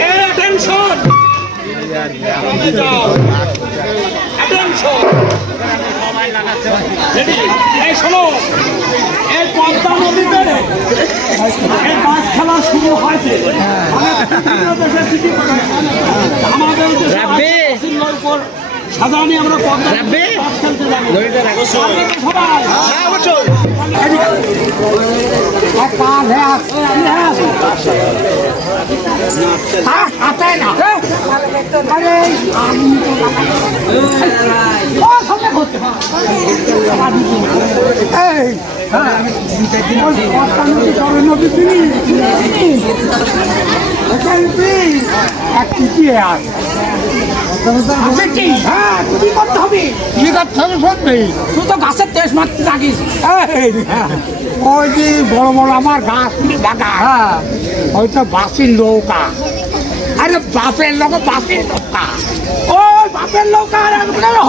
Attention attention এই শোনো, এই পদ্মা নদীতে এই মাছ খেলা শুরু হয়েছে। আমাদের উপর সাধারণত আমরা পদ্মা মাছ খেলতে যাবো তুই তো গাছের তেজ মারতে থাকিস। ওই যে বড় বড় আমার গাছ লাগা, ওইটা বাসির নৌকা। আরে বাপের লোক বাসির নৌকা, ওই বাপের নৌকা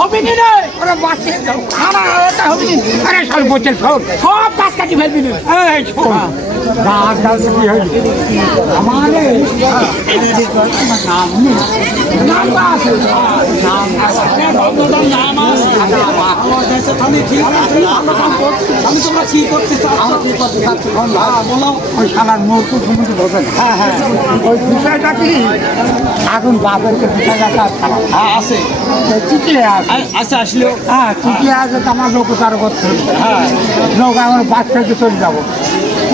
হবে নি রে, ওরা বাসির নৌকা। হবে নি। আরে সব বলছেন শোন, সব গাছ কাটি ফেলবি না। এই শোন, গাছ গাছ কি হইল আমার নাম আছে, নাম আছে, নাম আছে। আমি তোমরা কি করতে চাচ্ছ? বলো। ওই শালার মূর্তি সমুদ্র বলবেন। হ্যাঁ হ্যাঁ, ওই বিষয়টা কি এখন বাপেরকে বিষয়টা আছে, চিঠিয়ে আছে। আচ্ছা আসলেও হ্যাঁ চিঠিয়ে আছে, তো আমার লোক তার করতে হবে। হ্যাঁ নৌকা আমার বাচ্চাকে চলে যাবো।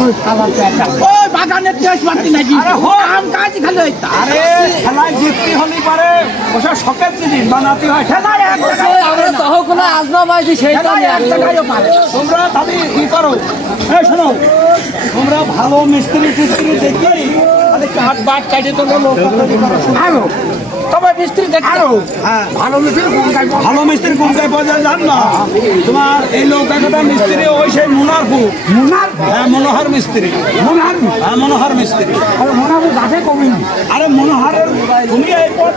ওই শালার পেঁচা ওই বাগানের তেজ মারতি নাকি? আম গাছ খালি আরে খেলায় জিততে হলে পারে ওসব শখের জিনিস বানাতে হয়। খেলায় তখন আসবা পাইছি সেইটা এক জায়গায়ও পারে। তোমরা তাহলে কি করো, এই শোনো, তোমরা ভালো মিস্ত্রি টিস্ত্রি দেখি তাহলে কাঠ বাট কাটে তোমরা লোক তৈরি করো। আরো তবে মিস্ত্রি দেখতে আরো ভালো মিস্ত্রি ভালো মিস্ত্রি কোন গায়ে পাওয়া যায় জান না? তোমার এই লোক একটা মিস্ত্রি ওই সেই মুনারপুর, হ্যাঁ মনোহর মিস্ত্রি, হ্যাঁ মনোহর মিস্ত্রি। গাছে কমিনি। আরে মনোহরের তুমি এই পথ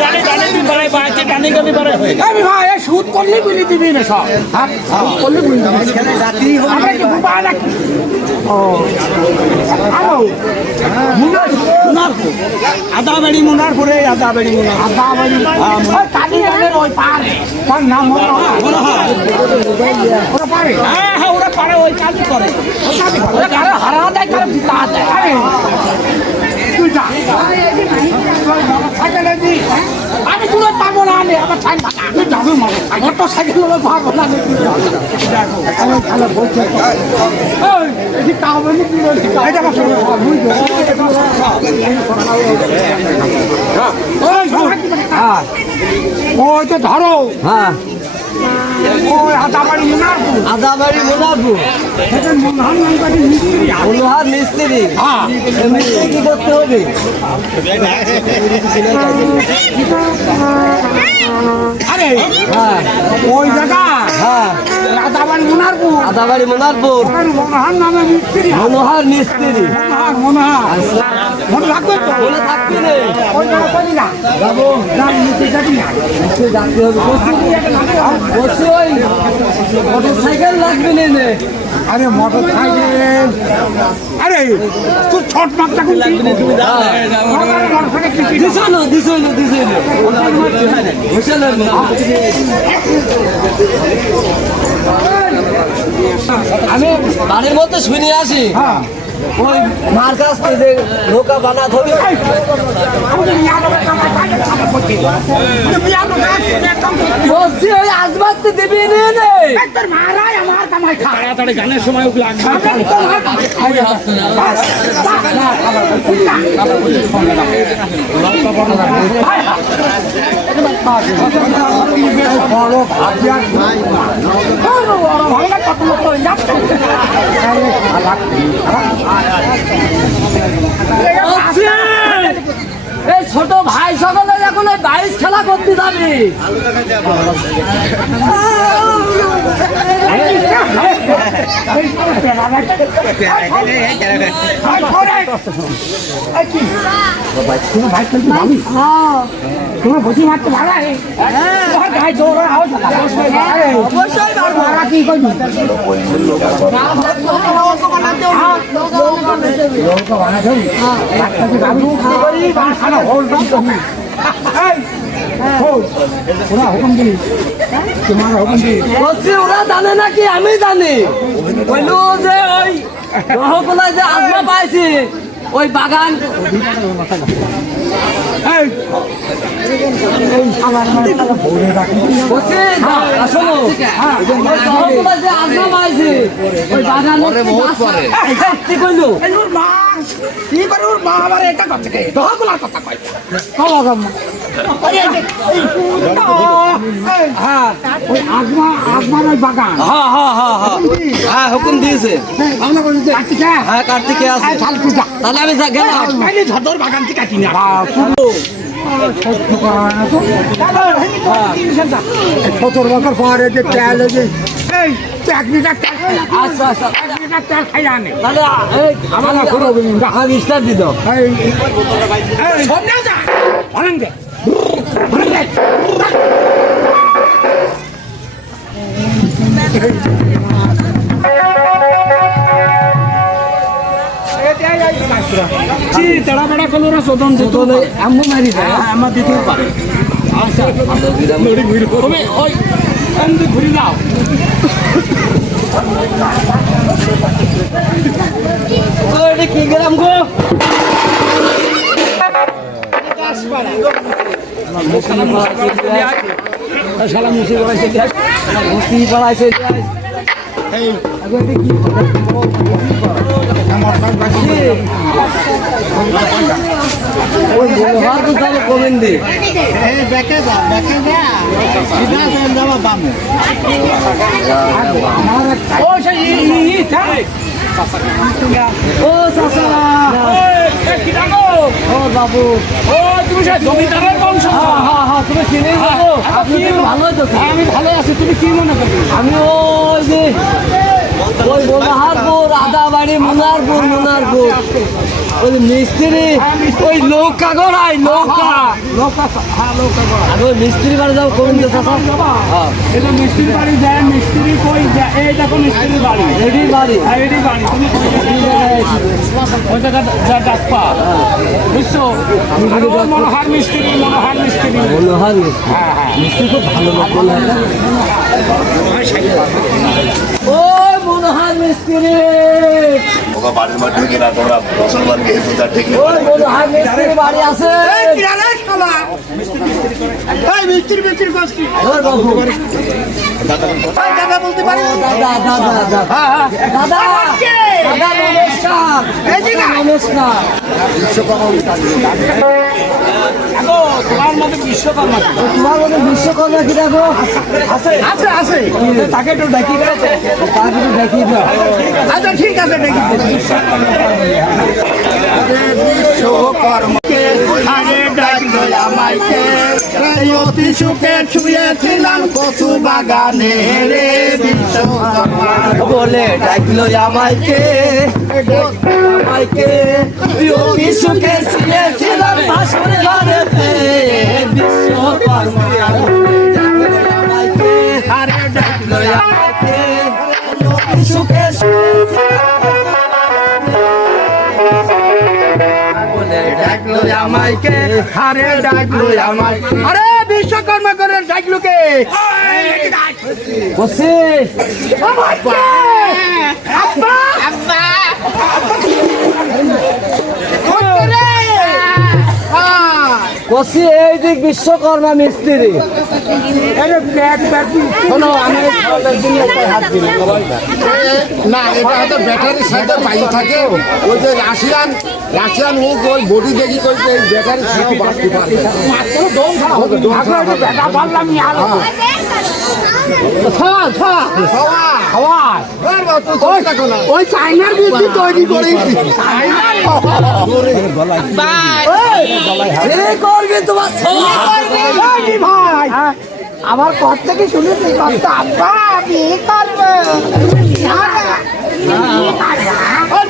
ডানি ডানি বিপারে বাড়াইতে ডানি গাবি পারে হয়ে আমি ভাই এই সুদ করলে বিলি দিবি না সব। হ্যাঁ সুদ করলে বিলি দিবি। আমরা কি বুবা নাকি? ও আরো মুনারপুর, আদাবাড়ি মুনারপুরে, আদাবাড়ি মুনার, আদাবাড়ি কালীগঞ্জের ওই পারে, তার নাম মনোহর। ওরা পারে। হ্যাঁ হ্যাঁ ওরা পারে, ওই কাজই করে। ওরা কারো হারা দেয়, কারো পিতা দেয়। আরে তুই যা সাইকেলে দি। আমি কোনো পাবো না, আমি আমার টাইম তুই যাবে মোটর সাইকেল পাবো না। তাহলে বলছে এটা ওই তো ধরো। হ্যাঁ ওই আদাবাড়ি মুনারপুর, আদাবাড়ি মোনারপুর মিস্ত্রি। মনোহার মিস্ত্রি। হ্যাঁ মিস্ত্রি কি করতে হবে? আরে হ্যাঁ ওই জায়গা হ্যাঁ আদাবাড়ি মুনারপুর, আদাবাড়ি মোনারপুর মনোহর নামে মিস্ত্রি। মনোহার মিস্ত্রি। মনোহর মনে রাখবে তো? বলে থাকবি রে, ওই জায়গা করি না যাবো নিচে যাবি না। নিশ্চয়ই যাতে হবে। বসে ওই মোটর সাইকেল লাগবে নে। আরে মোটর সাইকেল, আরে তুই ছোট মাপটা আমি বাড়ির মধ্যে শুনে আসি, ওই মার কাছ থেকে যে নৌকা বানা ধরি বলছি, ওই আসবাতে দিবি নে। তাড়াতাড়ি গানের সময় এই ছোট ভাই সকলে এখন ওই বাইশ খেলা করতে যাবি। কি तुम्हें भाई चलती भाभी तुम्हें बुझी मारते मारा है बहुत भाई जोर है आओ चला अवश्य मारा की कोई लोग को बनाते हो भाभी बड़ी बात खाना होल दम ওরা হুকুম দিলি তোমার হুকুম দিলি বলছি ওরা জানে না কি আমি জানি বললো যে ওই রহকলা যে আজমা পাইছি ওই বাগান বলছি আসলো রহকলা যে আজমা পাইছি ওই বাগান কি কইলো কি করে ওর মা আমার এটা করছে কে দহগুলার কথা কয় হ্যাঁ ওই আজমার ওই বাগান হ্যাঁ হ্যাঁ হ্যাঁ হ্যাঁ হ্যাঁ হুকুম দিয়েছে আমরা বলছি কার্তিকা হ্যাঁ কার্তিকে আছে তাহলে আমি গেলাম ঝদর বাগান থেকে কাটি না সত্তর বছর পরে যে তেল এই চাকরিটা আচ্ছা আচ্ছা তেল খাই আনে তাহলে আমার আমি স্টার্ট দিত অনেক দে তেড়া বেড়া করলো না শোধন আম্মু মারি আমার দিতেও পারে আচ্ছা তুমি ওই এমনি ঘুরে যাও কি গেলাম গো শালা মুসি বলাইছে মুসি পড়াইছে কমেন দে ও চাচা ও বাবু ও তুমি জমিদারের বংশ হ্যাঁ হ্যাঁ হ্যাঁ তুমি চিনে যাবো আপনি ভালো তো আমি ভালো আছি তুমি কি মনে করো আমি ওই যে ওই মনোহারপুর আদাবাড়ি মুনারপুর ওই মিস্ত্রি ওই নৌকা গড়াই নৌকা আমি ওই মিস্ত্রি বাড়ি যাবো কোন চাষা এটা মিস্ত্রি বাড়ি যায় মিস্ত্রি কই যায় এই দেখো মিস্ত্রি বাড়ি এডি বাড়ি এডি বাড়ি তুমি ওই জায়গা ডাকপা বুঝছো মনোহার মিস্ত্রি মনোহার মিস্ত্রি খুব ভালো লোক ও মনোহার মিস্ত্রি ওকে বাড়ির মধ্যে ঢুকে না তোমরা মুসলমান গিয়ে পূজা ঠিক ওই মনোহার মিস্ত্রি বাড়ি আছে মিস্ত্রি কষ্টি ওর বাবু দাদা বলতে পারি দাদা নমস্কার নমস্কার তোমার মধ্যে বিশ্বকর্মা তোমার মধ্যে বিশ্বকর্মা কি দেখো আছে আছে আছে তাকে একটু ডাকি গেছে তাকে একটু দেখিয়ে দাও আচ্ছা ঠিক আছে ডাকি বিশ্বকর্মাকে আগে ডাকলো আমাকে অতি সুখে ছুঁয়েছিলাম কচু বাগানে রে বিশ্বকর্মা বলে ডাকলো আমাকে অতি সুখে ছিলাম ভাসুর ঘরেতে বিশ্বকর্মা আরে ডাকলো আমাকে অতি সুখে ডাকলো আমাকে আরে ডাকলো আমায় আরে বিশ্বকর্মা করে ডাকলো কে বসে আব্বা আব্বা বসি এই দিক বিশ্বকর্মা মিস্ত্রি শোনো আমি না এটা হয়তো ব্যাটারির সাথে পাইপ থাকে ওই যে রাশিয়ান হোক ওই বডি দেখি করে এই ব্যাটারির সাথে বাড়তে পারে ওই চাইনার বিদ্যুৎ তৈরি করেছি করবি তোমার ভাই আমার কর থেকে শুনেছি কত আব্বা বিয়ে করবো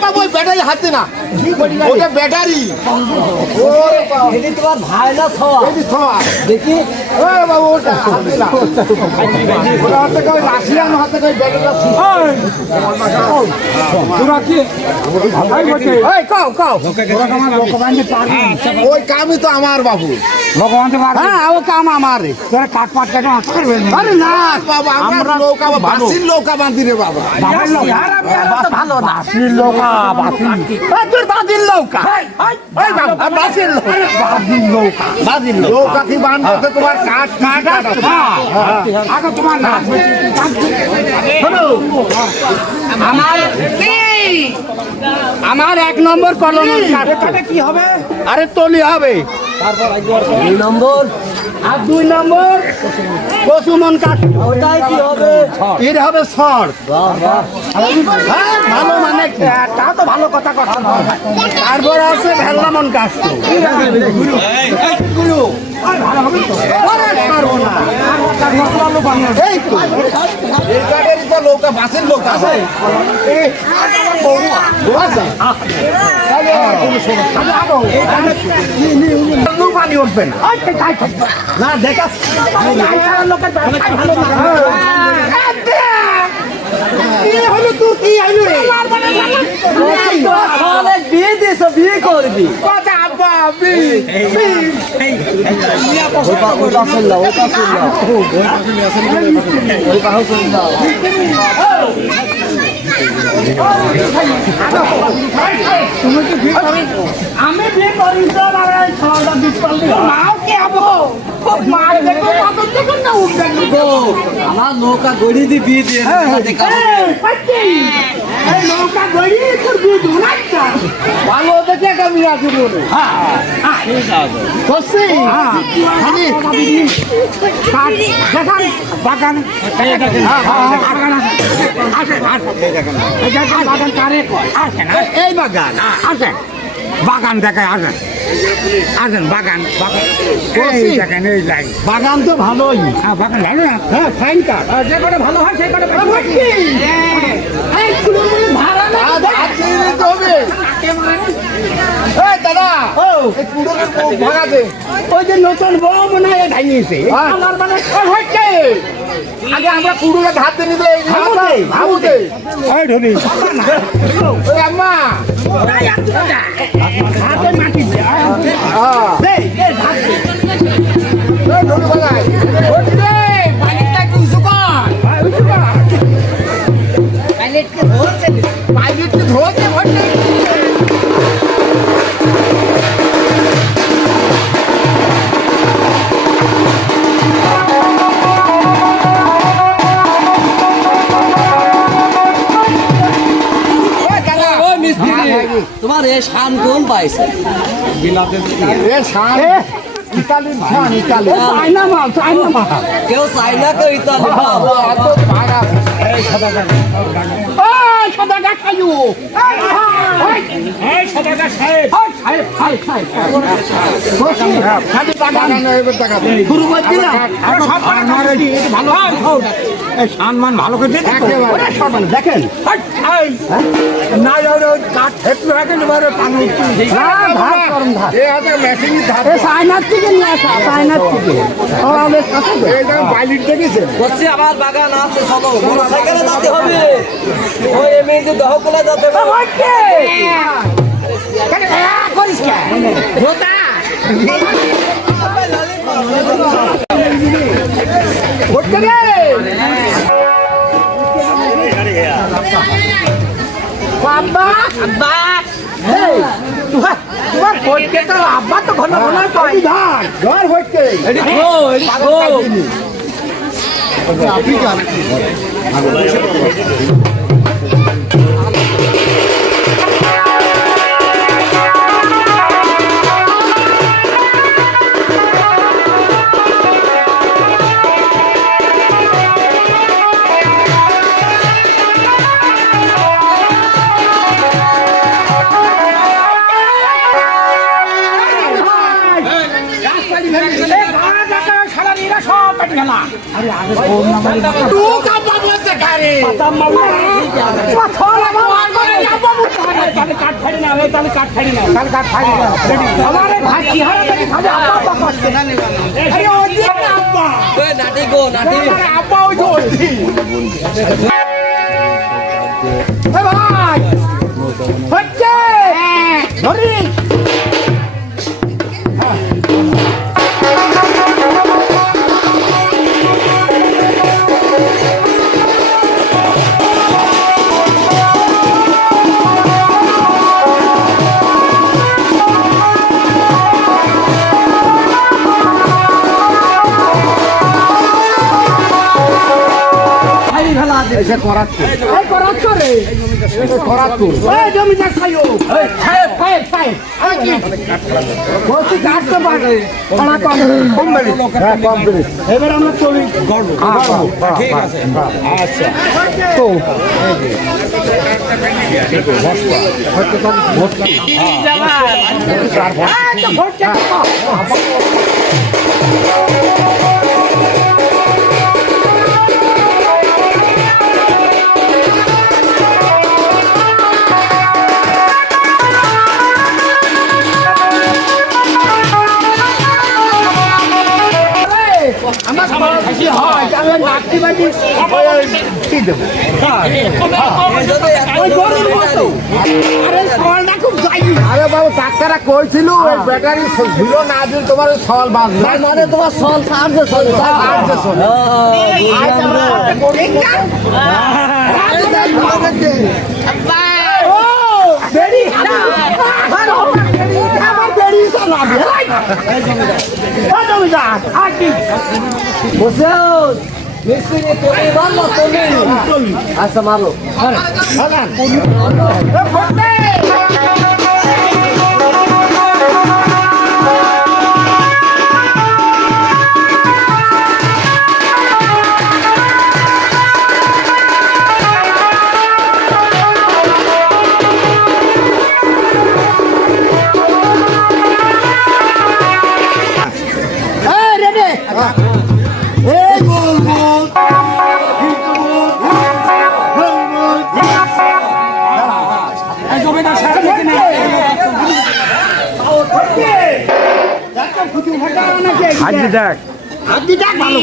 বাবু ওই ব্যাটারি হাতে না ওটা ব্যাটারি এটি তোমার ভাই না ছোয়া দেখি বাবু ওটা হাতে না ওটা হাতে কই রাশিয়ান হাতে কই ব্যাটারি তোরা কি এই কও তোরা আমার ভগবানকে পারবি ওই কামই তো আমার বাবু ভগবানকে পারবি হ্যাঁ ও কাম আমার তোরা কাট পাট কেটে করবে আরে না বাবা আমরা নৌকা বাসির নৌকা বাঁধি রে বাবা ভালো না বাসির নৌকা তোর বাসির নৌকা এই বাবা বাসির নৌকা কি বাঁধতে তোমার কাঠ আগে তোমার নাম আমার 1 নম্বর কলম কি হবে আরে তলি হবে 2 নম্বর আর 2 নম্বর পশুমন কাঠ ওটাই কি হবে এর হবে সর বাহ বাহ ভালো মানে তা তো ভালো কথা কথা তারপর আছে ভেল্লামন কাঠ এই তো এই কাঠের তো নৌকা বাসির নৌকা আছে পানি উঠবে না দেখা হলো তুই কি আইলো রে অনেক বিয়ে দিয়েছো বিয়ে করবি কথা আব্বা বি ওই পাশে না ওই পাশে না আমি বিয়ে করি তো আমার এই ছটা বিস্তাল মাও কি আবো মার দেখো বাবা দেখো না উঠবে আমার নৌকা গড়ি দিয়ে বিয়ে দিয়ে এই নৌকা গড়ি তোর বিয়ে দু না ভালো দেখে একটা মিয়া দিব বসি খালি দেখান বাগান বাগান কারে আসেন এই বাগান আসেন বাগান দেখায় আসেন আসেন বাগান বাগান এই দেখেন এই লাইন বাগান তো ভালোই হ্যাঁ বাগান ভালো না হ্যাঁ ফাইন কাঠ যে কটা ভালো হয় সেই কটা ভাড়া না হবে এই দাদা এই পুরোকে ভাঙা দে ওই যে নতুন বউ মনে হয় ভাঙিয়েছে আমার মানে হচ্ছে আগে আমরা পুরোকে ধাতে নিতে ভাবুতে ওই ঢুলি ওই আম্মা হাতে মাটি ঢোল বাজায় পাইলটকে ধরছে ওই মিস্ত্রি তোমার এ শান কোন পাইছে ইতালি ইতালি চাইনা মাল কেউ চাই না কেউ ইতালি এত ভাড়া সদাটা খাইও সদাটা সাহেব খালি বাগান গুরু বলছি না ভালো সম্মান ভালো করে দেখেন না কাঠ ফেটলো এখন এবারে পানি চায়নার থেকে নিয়ে আসা চায়নার থেকে পাইলট দেখেছে বলছি আমার বাগান আছে চলো মোটরসাইকেলে যেতে হবে ওই এমনি দহকলে যেতে হবে করিস কে আব্বা আব্বা তোমার কোটকে তো আব্বা তো ঘন ঘন কই ঘর হইতে এডি খো तू का बाबा से करे पता मालूम কাঠ ফাড়ি না তাহলে কাঠ ফাড়ি না আমারে ভাই কি হারাতে খাবে আব্বা করতে না আরে ওই আব্বা ওই নাটি গো নাটি আব্বা ওই তো এ ভাই হচ্ছে ধরি এসে করাচ্ছি এই করাত করে করাচ্ছি এই জমিদার খাইও এই খায় এই কি বসি কাটতে পারে ওরা কম বেরি হ্যাঁ কমপ্লিট এবার আমরা চলি গড়ব ঠিক আছে আচ্ছা তো আমার খাসি হয় তাহলে নাকি বাজি কি দেবো ওই গরুর মতো আরে সওয়ালটা খুব যাই আরে বাবু ডাক্তাররা কইছিল ওই ব্যাটারি ছিল না দিন তোমার সওয়াল বাঁচবে মানে তোমার সল সারছে সল বেরি আমার বেরি চালাবে জমিদার আর কি বসে মিস্ত্রি তুমি মারলো তুমি আচ্ছা মারো এই বলবো জমিদার সাহেব এখানে আজকে দেখ আপনি দেখ ভালো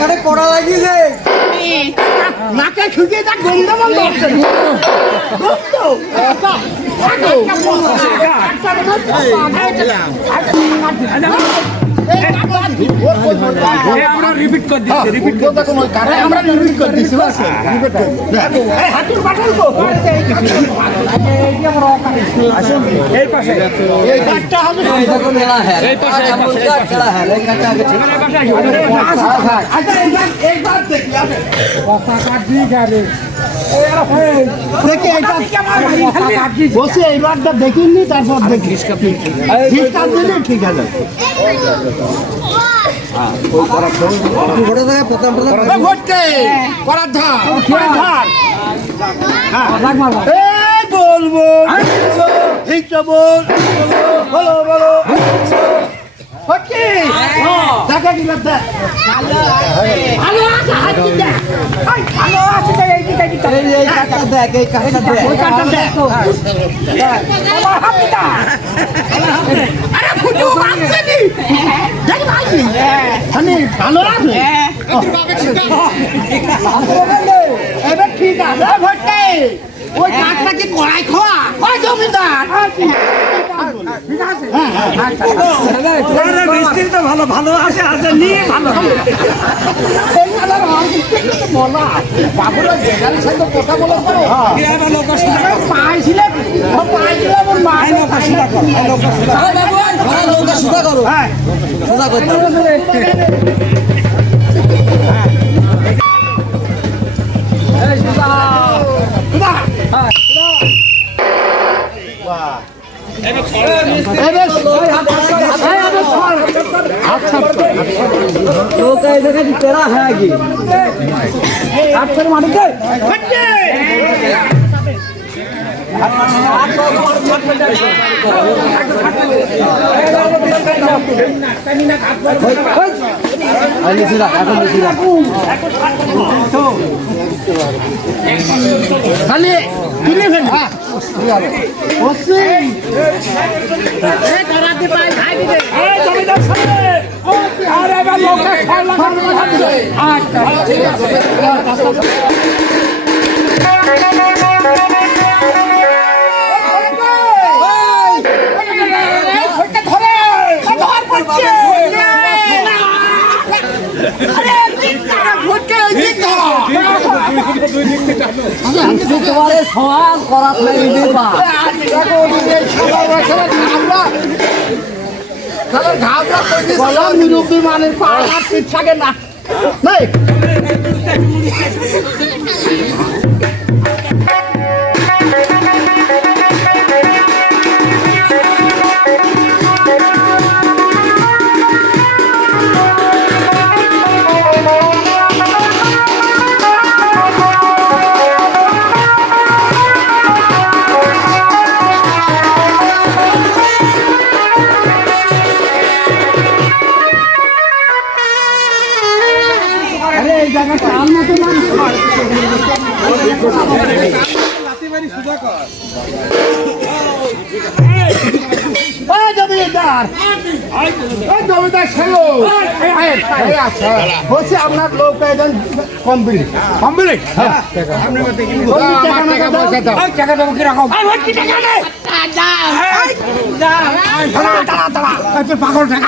করে পড়া লাগিয়েছে নাকে শুকিয়ে তার গন্ধ বন্ধ হচ্ছে আমরা রিপিট করে দিচ্ছি রিপিট দেখুন ওই কাঠে আমরা রিপিট করে দিচ্ছি হাতুর বাটল তো এই পাশে এই কাঠটা হবে এই দেখো মেলা হ্যাঁ এই পাশে খেলা হ্যাঁ এই কাটা আগে ঠিক আচ্ছা এইবার দেখি আপনি দেখি বসে এইবারটা দেখিনি তারপর দেখি ঠিকঠাক দিলে ঠিক আছে করার ধার এই বলবো ঠিক তো বল বলো বলো হচ্ছে দেখা দিল ভালো আছে ভালো আছে এই কাটা দেখ এই কাটা দেখ ওই কাঠটা দেখো আমার হাতটা আরে ফুটু আসছে নি দেখ ভাই আমি ভালো আছে এবার ঠিক আছে ভট্টে ওই কাঠটা কি কড়াই খোয়া ওই জমিদার ঠিক আছে মিস্ত্রি তো ভালো ভালো আছে আছে নিয়ে ভালো বাবুরা জেনারেল সাথে কথা বলে তো পাইছিলে আমার মা নৌকা সোজা করো সোজা করতে नौका इधर का तेरा है आगे খালি কিনে ফেল তোমার সমান করার লাগে দিবা মুরব্বী মানের পাড়ার পিঠ থাকে না বলছি আপনার লোক একজন কমপ্লিট কমপ্লিট টাকা দেবো কিরকম পাগল টাকা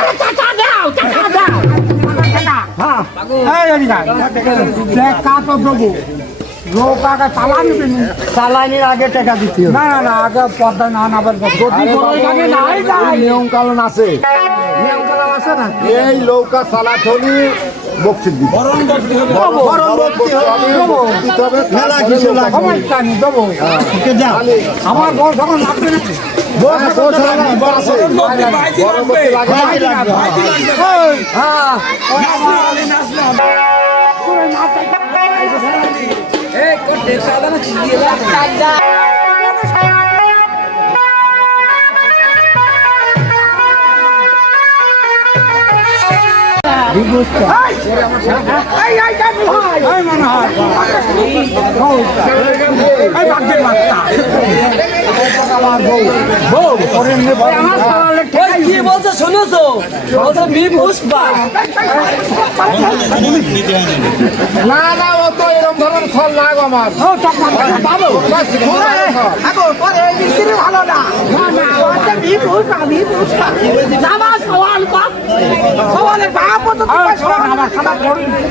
লোক আগে চালানির আগে টাকা দিতে না না না আগে পর্দা না নাবার নিয়ম কানুন আছে না এই নৌকা চালাথলি বক্সির দিতে আমার বল যখন লাগবে কি বলছে শুনেছো বলছে মি পুষ্পা না না ও তো এরকম ধরনের ফল লাগ আমার ভালো না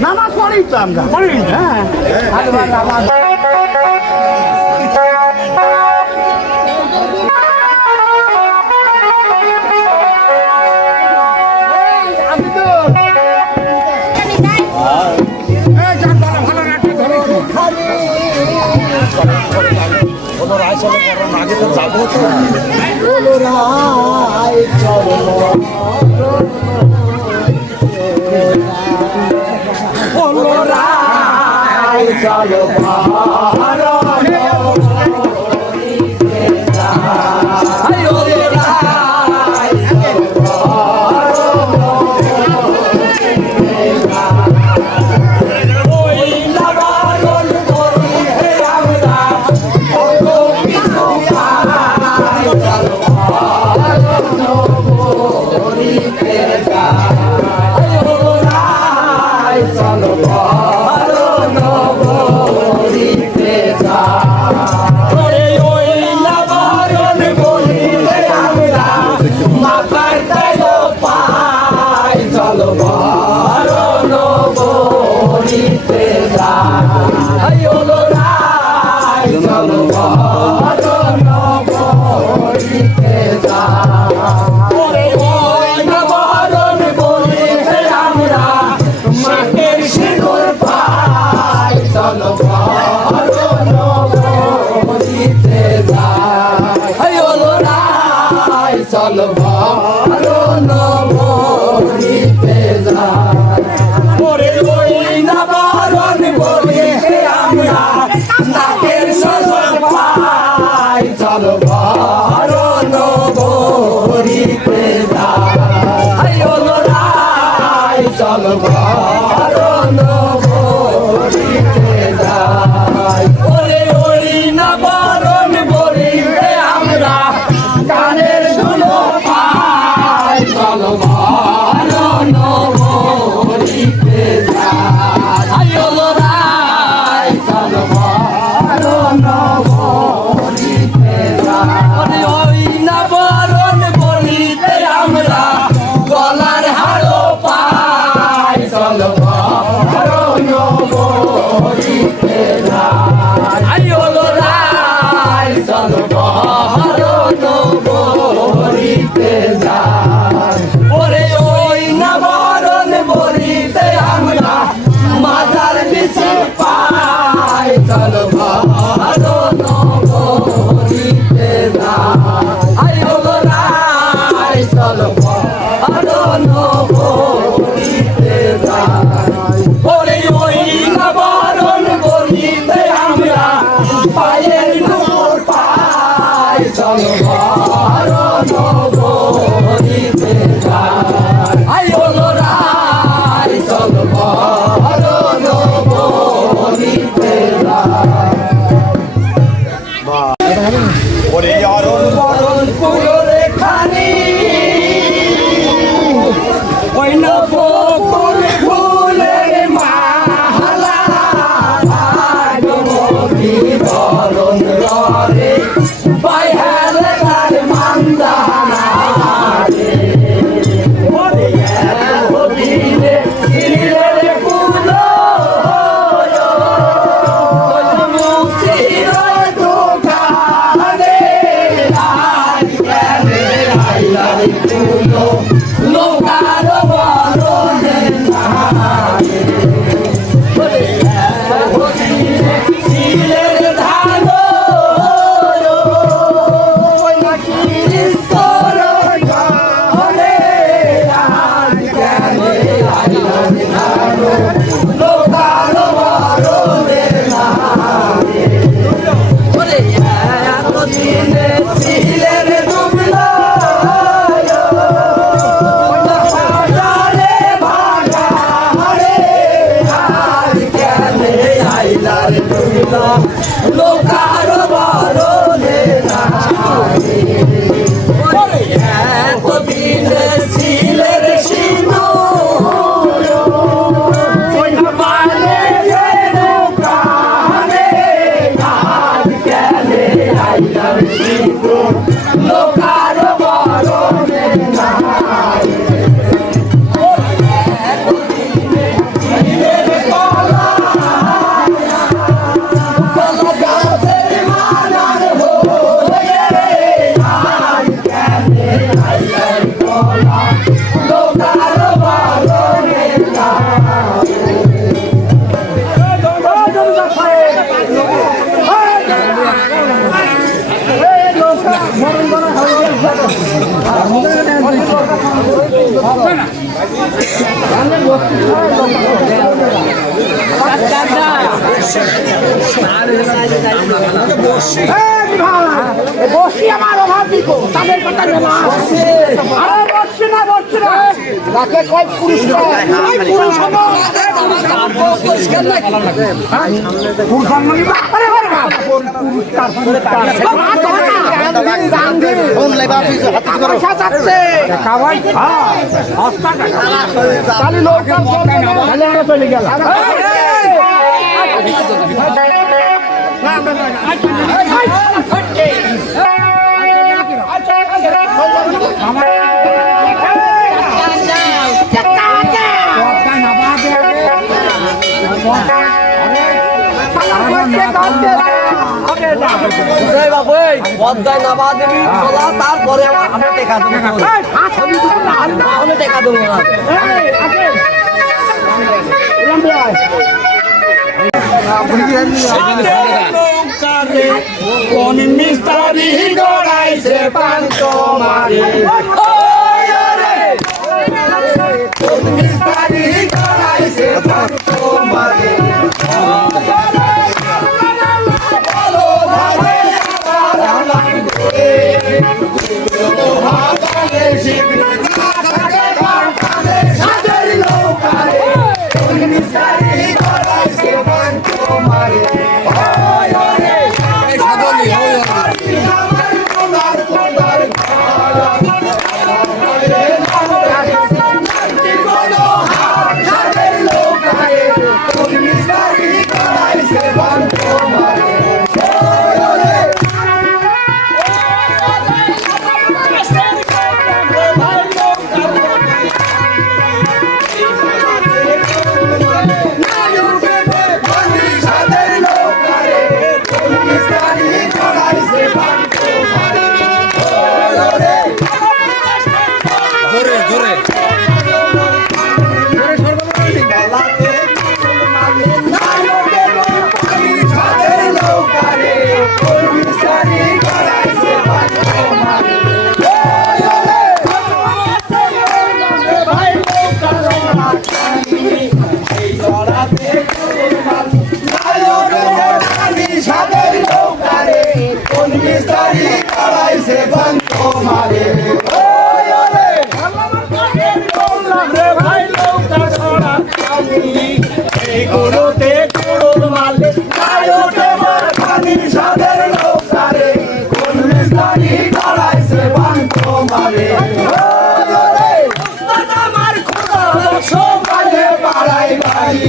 নামাজ পড়ি তো আমরা আগে তো যাবো তো বরণ বরিতে যাই ওরে ওই না বরণ বরিতে আমরা কানের শুনো পাই চল বরণ বরিতে যাই আইলো রাই চল বরণ বরিতে যাই ওরে ওই না বরণ বরিতে আমরা গলার হাড়ো পাই চল বরণ বরিতে যাই আইলো রাই চল বরণ বরিতে যাই ওরে ওই না বরণ বরিতে আমরা মাথার নিচে পাই চল বরণ বরিতে যাই আইলো রাই চল বরণ বরিতে যাই ওরে ওই না বরণ বরিতে আমরা পায়ের নূর পাই চল বরণ বরিতে যাই আইলো রাই চল বরণ বরিতে যাই ওরে অরণ বরণ পুরে খানি ওই না বকুল ফুলের মালা আগমী বরণ করে বাইহার গার মান্দানা রে ওরে হদিনে দিলে কুলো ওই মুক্তির দোকানে আই কেনে আইলারে কুলো লোকার বরণে নারে ওরে হদিনে দিলের ধানো ওই নাকি রিস্তর ঘরে আই কেনে আইলারে ধানো লোকার বরণে নারে ওরে এতদিনে ছিলের ডুবলো ভাগারে ভাগারে আজ কেনে আইলার ডুবলো লোকার বরণে নারে ওরে এতদিনে ছিলের সিঁদুর ওই মানে যেন প্রাণে আজ কেনে আইলার সিঁদুর লোকার বরণে নারে ওরে এতদিনে ছিলের কলা গাছের মালার হয়ে আজ কেনে আইলার কলা লোকার বরণে নারে বসি আমার অভাব দিত তাদের কথা না বসছি না তাকে কয় পুরস্কার পুরুষ হবো চলে গেল পদ্মায় নামা দেবী চলা তারপরে আমি টেকা দেবো আমি টেকা দেবো না কোন মিস্তারি গড়াইছে পান্ত মারে কোন মিস্তারি গড়াইছে পান্ত মারে সাদের নৌকারে পানি এই গরুতে গরুর মালে গায়ে ওঠে মার পানি সাদের নৌকারে কোন মিস্তারি দাঁড়াইছে বান্ত মারে আমার খোদা সকালে পাড়াই বাড়ি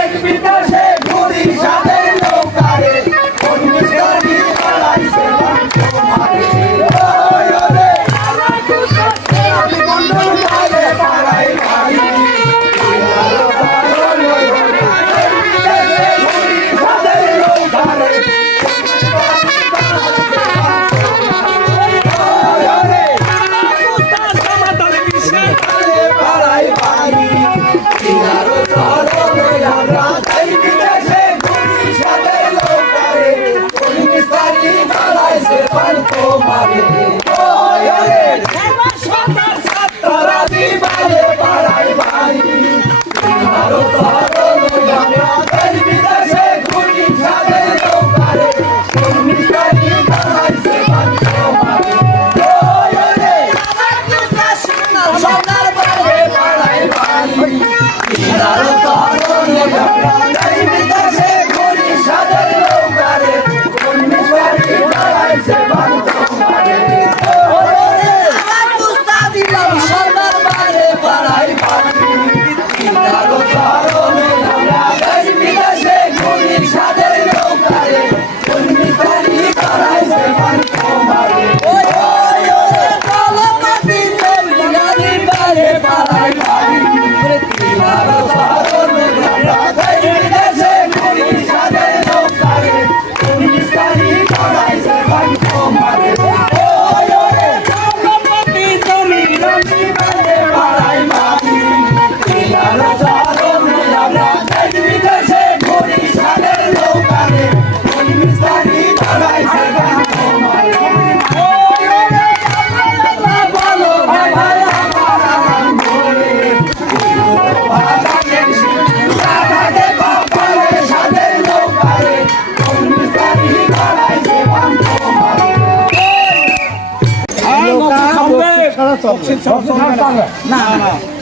এক বিদেশে ঘুরি সাদের নৌকারে কোন মিস্তারি দাঁড়াইছে বান্ত মারে পাড়াই বাড়ি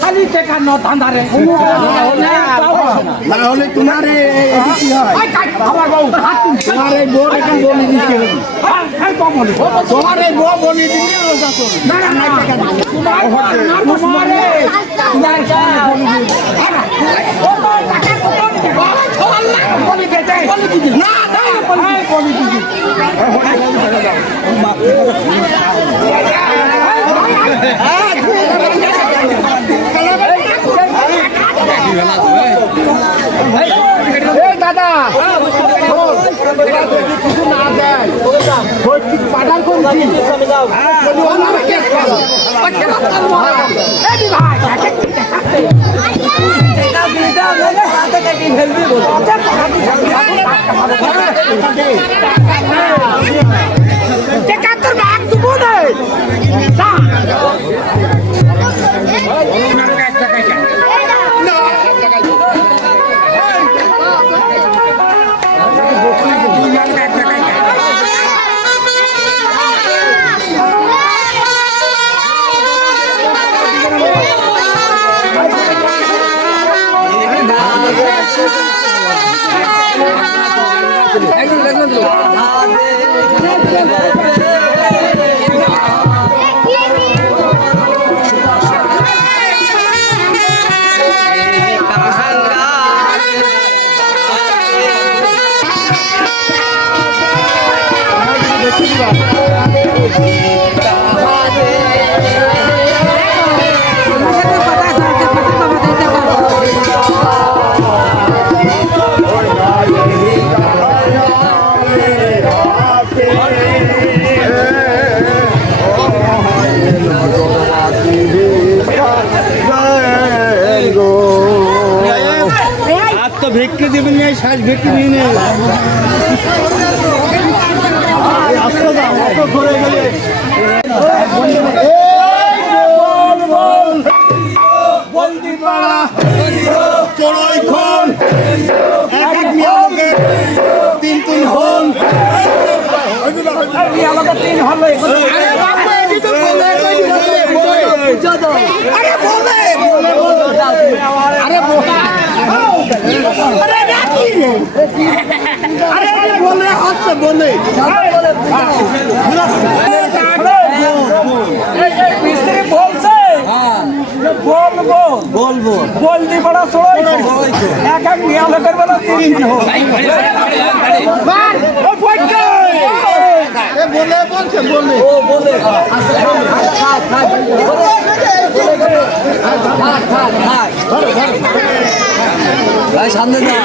খালি টেকা ন ধান্দারে না হলে তোমার কি হয় তোমার এই বউ এখন বলি দিতে হবে তোমার এই বউ বলি দিতে দাদা কিছু না দেয় পাঠান করছি ভেটকে দেবেন না সাজ ভেটকে নিয়ে নেই তিন হল বলবো বলবো বলতে পারা সবাই এক এক নিয়া লোকের বেলা 3 হোক ও বলে থাক ভাই সামনে যা